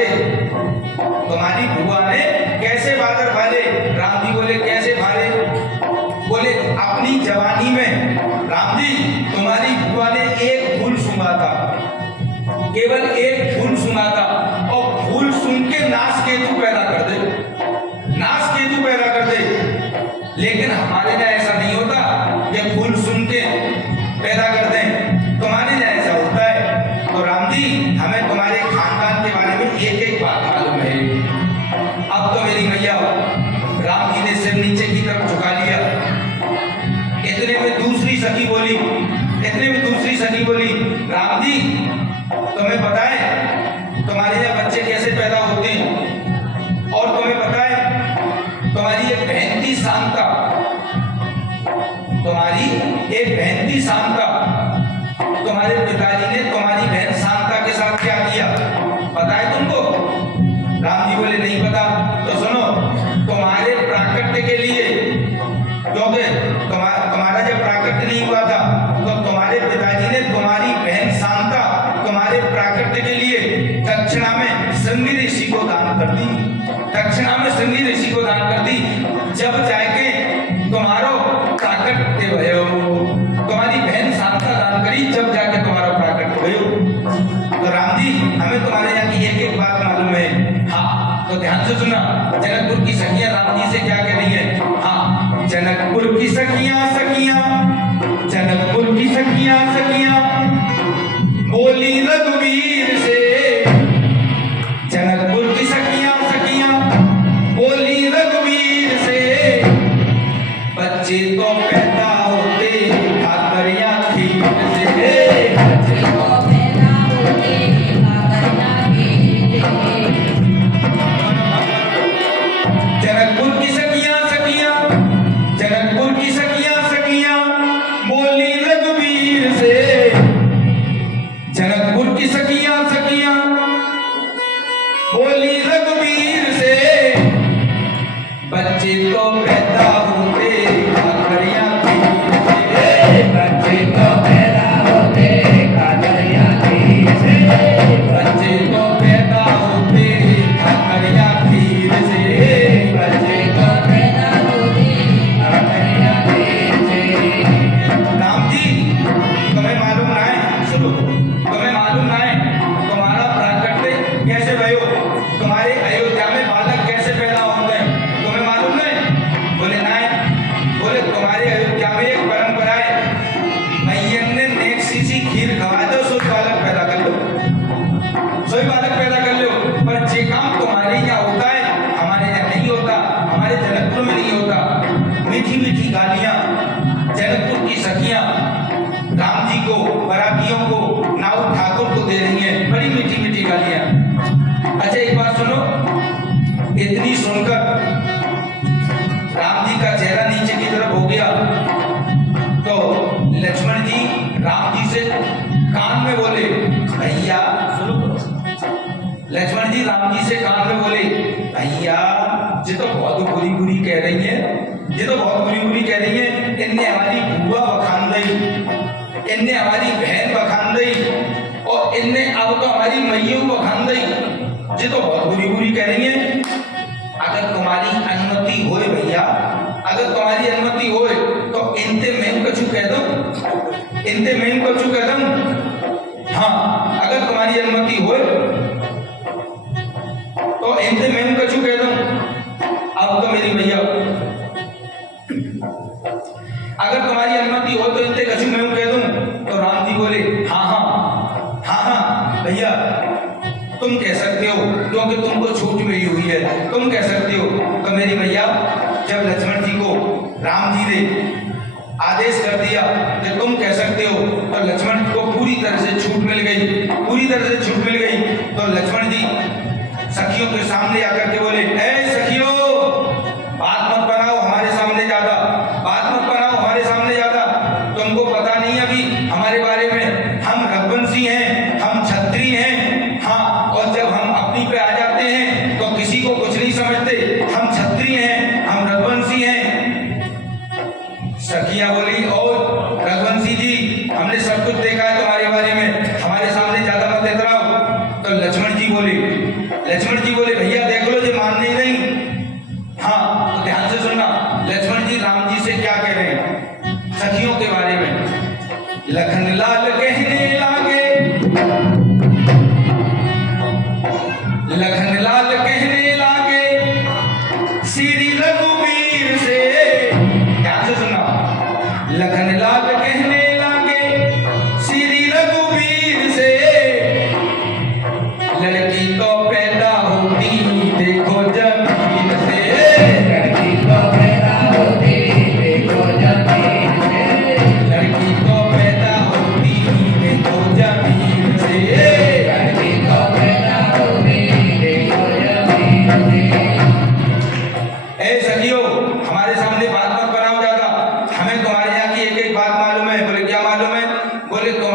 फाड़े, तुम्हारी बुआ ने कैसे बादल फाड़े? राम जी बोले कैसे फाड़े? बोले अपनी जवानी में राम जी तुम्हारी बुआ ने एक फूल सूंघा था, केवल एक फूल सूंघा था, और फूल सूंघ के नाश केतु पैदा कर दे, नाश केतु पैदा कर दे। लेकिन हमारे यहाँ ऐसा नहीं होता कि फूल सूंघ के पैदा कर दें, तुम्हारे यहाँ ऐसा होता है। तो राम जी हमें तुम्हारे खानदान के बारे में एक एक बात मालूम है। अब तो मेरी मैया राम जी ने सिर नीचे की तरफ झुका लिया। इतने में दूसरी सखी बोली, राम जी तुम्हें पता है तुम्हारे यहाँ बच्चे कैसे पैदा होते हैं? और तुम्हें पता है तुम्हारी एक बहन थी शांता, तुम्हारे पिताजी ने तुम्हारी बहन शांता के साथ क्या किया पता है तुमको? राम जी बोले नहीं पता। तो सुनो, तुम्हारे प्राकट्य के लिए, क्योंकि तुम्हारा जब प्राकट्य नहीं हुआ था तो तुम्हारे पिताजी ने तुम्हारी बहन शांता तुम्हारे प्राकट्य के लिए दक्षिणा में श्रृंगी ऋषि को दान कर दी, जब जाके तुम्हारो प्राकट्य भयो, तुम्हारी बहन शांता दान करी, जब जाके तुम्हारा प्राकट्य भयो। तो राम जी हमें तुम्हारे यहाँ की एक एक बात मालूम है। हाँ, तो ध्यान से सुना, जनकपुर की सखियां राम जी से क्या कह रही है? हाँ, जनकपुर की सखियां बोली रघुवीर से, जनकपुर की सखियां बोली रघुवीर से, बच्चे तो पैदा होते काकरिया खीर से, बच्चे तो पैदा होते काकरिया खीर से। जनकपुर की सखियां बोली रघुवीर से, जनकपुर की सखियां बोली रघुवीर से, बच्चे तो पैदा होते काकरिया खीर से, बच्चे तो पैदा होते काकरिया खीर से, बच्चे तो पैदा होते काकरिया खीर से, बच्चे तो पैदा होते काकरिया खीर से। राम जी तुम्हें मालूम ना है, सुनो, तुम्हें मालूम ना है तुम्हारा प्राकट्य कैसे भयो, तुम्हारे अयोध्या में बालक कैसे पैदा होते हैं, तुम्हें मालूम नहीं? बोले ना है। बोले तुम्हारे अयोध्या में एक परंपरा है, मैयन ने नेक्सी सी खीर खवा दो, सोई बालक पैदा कर लो, पर जे काम तुम्हारे यहाँ होता है हमारे यहाँ नहीं होता, हमारे जनकपुर में नहीं होता। मीठी मीठी गालियां जनकपुर की सखियां राम जी को, बरातियों को, नाऊ ठाकुर को दे रही हैं, बड़ी मीठी मीठी गालियां। अच्छा एक बात सुनो, इतनी सुनकर राम जी का चेहरा नीचे की तरफ हो गया, तो लक्ष्मण जी राम जी से कान में बोले, भैया सुनो, लक्ष्मण जी राम जी से कान में बोले, भैया ये तो बहुत बुरी कह रही है, इनने हमारी बुआ बखान दी, इनने हमारी बहन बखान दी, और इनने अब तो हमारी मैयू बखान दी, ये तो बहुत बुरी कह रही है। अगर तुम्हारी अनुमति होए भैया, अगर तुम्हारी अनुमति होए तो इनते मैं कछु कह दूं, हाँ अगर तुम्हारी अनुमति होए तो इनते मैं कछु कह दूं। अब तो मेरी भैया अगर तुम्हारी अनुमति हो तो इनते कछु मैं कह दूं। तो राम जी बोले हाँ भैया तुम कह सकते हो, क्योंकि तुमको छूट मिली हुई है, तुम कह सकते हो। तो मेरी भैया जब लक्ष्मण जी को राम जी ने आदेश कर दिया कि तुम कह सकते हो, तो लक्ष्मण को पूरी तरह से छूट मिल गई, तो लक्ष्मण जी सखियों के सामने आकर के बोले, ए सखियों बात मत बनाओ हमारे सामने ज्यादा, तुमको पता नहीं अभी हमारे बारे में, हम रघुवंशी हैं, हम क्षत्रिय हैं, हाँ, और जब हम अपनी पे आ जाते हैं तो किसी को कुछ नहीं समझते, हम क्षत्रिय हैं, हम रघुवंशी हैं। सखियां बोली, और रघुवंशी जी हमने सब कुछ देखा है तुम्हारे बारे में, हमारे सामने ज्यादा मत इतराओ। तो लक्ष्मण जी बोले, बोले। लक्ष्मण जी बोले भैया देख लो जो मान नहीं रही। हाँ तो ध्यान से सुनना, लक्ष्मण जी राम जी से क्या कह रहे हैं सखियों के बारे में। लखन लाल कहने लागे, लखन लाल कहने लागे श्री रघुवीर से। ध्यान से सुनना, लखन लाल कहने लागे श्री रघुवीर से, लड़की तो पैदा होती देखो जमीन से, लड़की तो पैदा होती देखो जमीन से, लड़की तो पैदा होती देखो जमीन से, लड़की तो पैदा होती देखो जमीन से। ऐ सखियों